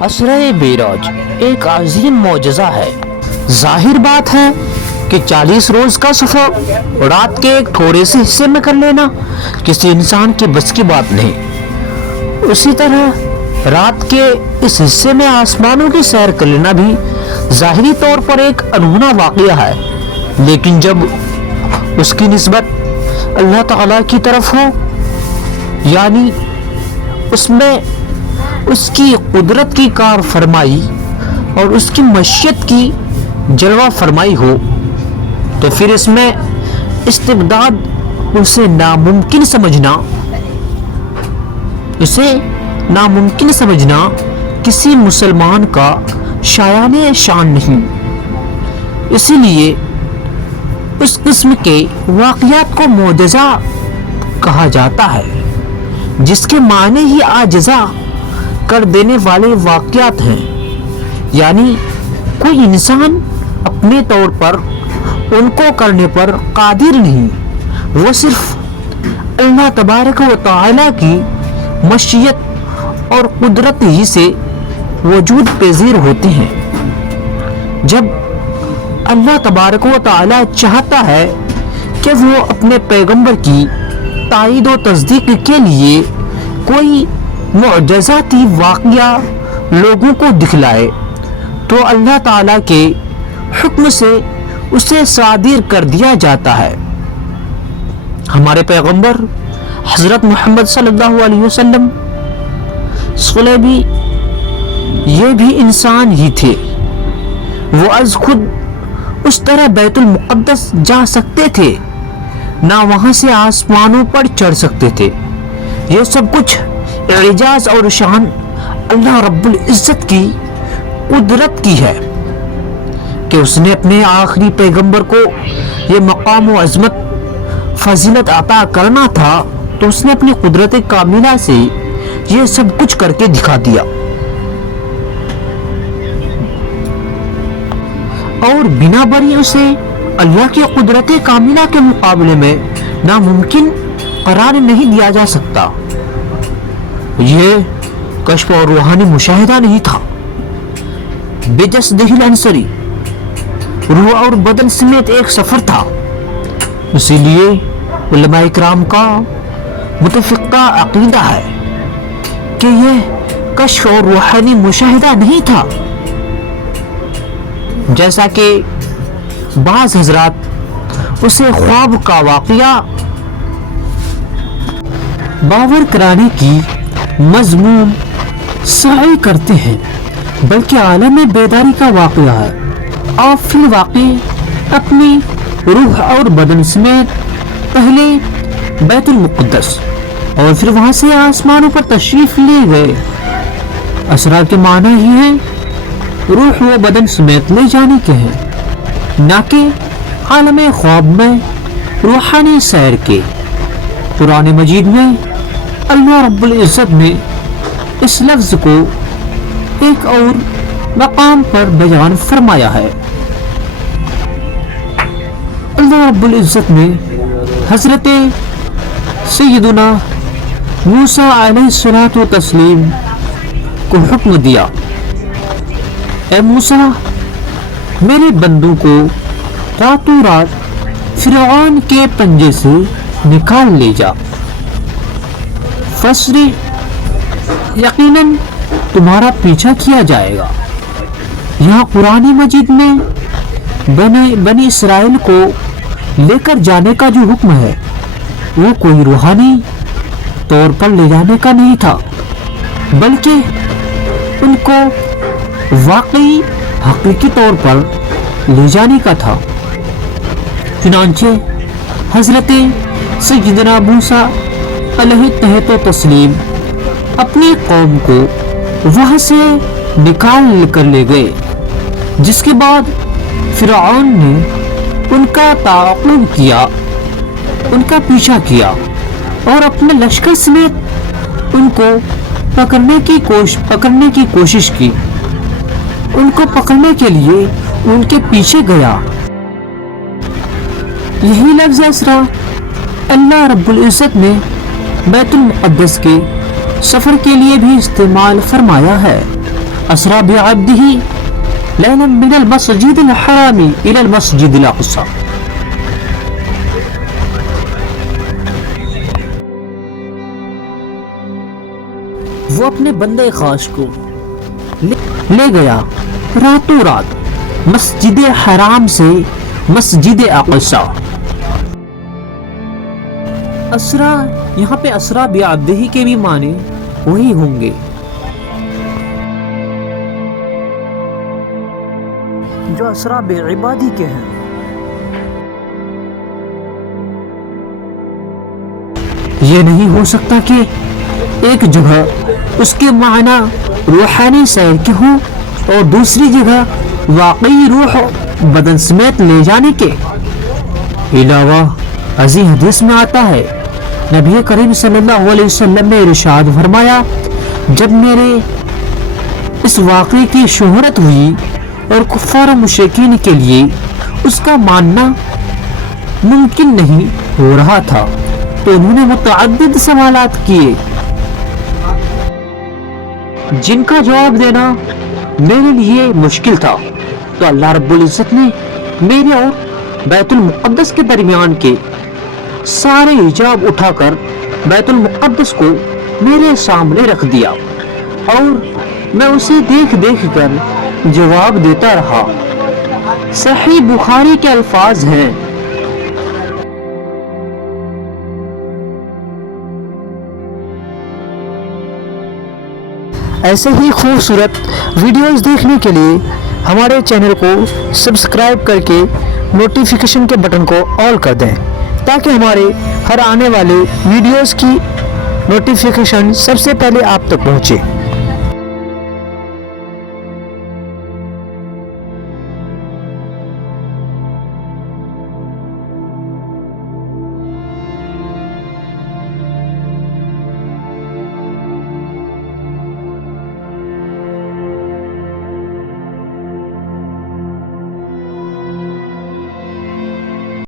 اسرا معراج ایک عظیم معجزہ ہے۔ ظاہر بات ہے کہ 40 روز کا سفر رات کے ایک تھوڑے سے حصے میں کر لینا کسی انسان کے بس کی بات نہیں۔ اسی طرح رات کے اس حصے میں آسمانوں کی سیر کر لینا بھی ظاہری طور پر ایک انہونا واقعہ ہے، لیکن جب اس کی نسبت اللہ تعالیٰ کی طرف ہو، یعنی اس میں اس کی قدرت کی کار فرمائی اور اس کی مشیت کی جلوہ فرمائی ہو، تو پھر اس میں استبداد اسے ناممکن سمجھنا کسی مسلمان کا شایان شان نہیں۔ اسی لیے اس قسم کے واقعات کو معجزہ کہا جاتا ہے، جس کے معنی ہی عاجزہ کر دینے والے واقعات ہیں، یعنی کوئی انسان اپنے طور پر ان کو کرنے پر قادر نہیں، وہ صرف اللہ تبارک و تعالی کی مشیت اور قدرت ہی سے وجود پذیر ہوتے ہیں۔ جب اللہ تبارک و تعالی چاہتا ہے کہ وہ اپنے پیغمبر کی تائید و تصدیق کے لیے کوئی معجزاتی واقعہ لوگوں کو دکھلائے، تو اللہ تعالیٰ کے حکم سے اسے صادر کر دیا جاتا ہے۔ ہمارے پیغمبر حضرت محمد صلی اللہ علیہ وسلم صلیبی یہ بھی انسان ہی تھے۔ وہ از خود اس طرح بیت المقدس جا سکتے تھے، نہ وہاں سے آسمانوں پر چڑھ سکتے تھے۔ یہ سب کچھ اعجاز اور شان اللہ رب العزت کی قدرت کی ہے کہ اس نے اپنے آخری پیغمبر کو یہ مقام و عظمت فضیلت عطا کرنا تھا، تو اس نے اپنی قدرت کاملہ سے یہ سب کچھ کر کے دکھا دیا، اور بنا بری اسے اللہ کی قدرت کاملہ کے مقابلے میں ناممکن قرار نہیں دیا جا سکتا۔ یہ کشف اور روحانی مشاہدہ نہیں تھا، بجسدہ الانصری روح اور بدن سمیت ایک سفر تھا۔ اسی لیے علماء اکرام کا متفقہ عقیدہ ہے کہ یہ کشف اور روحانی مشاہدہ نہیں تھا، جیسا کہ بعض حضرات اسے خواب کا واقعہ باور کرانے کی مضمون سعی کرتے ہیں، بلکہ عالم بیداری کا واقعہ ہے۔ آپ فی الواقع اپنی روح اور بدن سمیت پہلے بیت المقدس اور پھر وہاں سے آسمانوں پر تشریف لے گئے۔ اسرا کے معنی ہی ہے روح و بدن سمیت لے جانے کے ہیں، نہ کہ عالم خواب میں روحانی سیر کے۔ قرآن مجید میں اللہ رب العزت نے اس لفظ کو ایک اور مقام پر بیان فرمایا ہے۔ اللہ رب العزت نے حضرت سیدنا موسیٰ علیہ الصلوۃ والتسلیم کو حکم دیا، اے موسیٰ، میرے بندوں کو راتوں رات فرعون کے پنجے سے نکال لے جا، فسری یقیناً تمہارا پیچھا کیا جائے گا۔ یہاں قرآن مجید میں بنی اسرائیل کو لے کر جانے کا جو حکم ہے وہ کوئی روحانی طور پر لے جانے کا نہیں تھا، بلکہ ان کو واقعی حقیقی طور پر لے جانے کا تھا۔ چنانچہ حضرت سیدنا موسیٰ علیہ تحت و تسلیم اپنی قوم کو وہاں سے نکال کر لے گئے، جس کے بعد فرعون نے ان کا تعاقب کیا، ان کا پیچھا کیا اور اپنے لشکر سمیت ان کو پکڑنے کی کوشش کی۔ ان کو پکڑنے کے لیے ان کے پیچھے گیا۔ یہی لفظ اسرا اللہ رب العزت نے بیت المقدس کے سفر کے لیے بھی استعمال فرمایا ہے۔ اسرا بعبده لیلا من المسجد الحرام الى المسجد الاقصى. وہ اپنے بندے خاص کو لے گیا راتوں رات مسجد حرام سے مسجد اقصی. اسرا یہاں پہ اسرا بعبدہ کے بھی معنی وہی ہوں گے جو اسرا بعبادی کے ہیں. یہ نہیں ہو سکتا کہ ایک جگہ اس کے معنی روحانی سیر کے ہوں اور دوسری جگہ واقعی روح بدن سمیت لے جانے کے. علاوہ عزیز حدیث میں آتا ہے نبی کریم صلی اللہ علیہ وسلم نے ارشاد فرمایا جب میرے اس واقعے کی شہرت ہوئی اور کفار و مشرکین کے لیے اس کا ماننا ممکن نہیں ہو رہا تھا تو انہوں نے متعدد سوالات کیے جن کا جواب دینا میرے لیے مشکل تھا. تو اللہ رب العزت نے میرے اور بیت المقدس کے درمیان کے سارے حجاب اٹھا کر بیت المقدس کو میرے سامنے رکھ دیا اور میں اسے دیکھ دیکھ کر جواب دیتا رہا. صحیح بخاری کے الفاظ ہیں ایسے ہی خوبصورت ویڈیوز دیکھنے کے لیے ہمارے چینل کو سبسکرائب کر کے نوٹیفیکیشن کے بٹن کو آل کر دیں تاکہ ہمارے ہر آنے والے ویڈیوز کی نوٹیفیکیشن سب سے پہلے آپ تک پہنچے.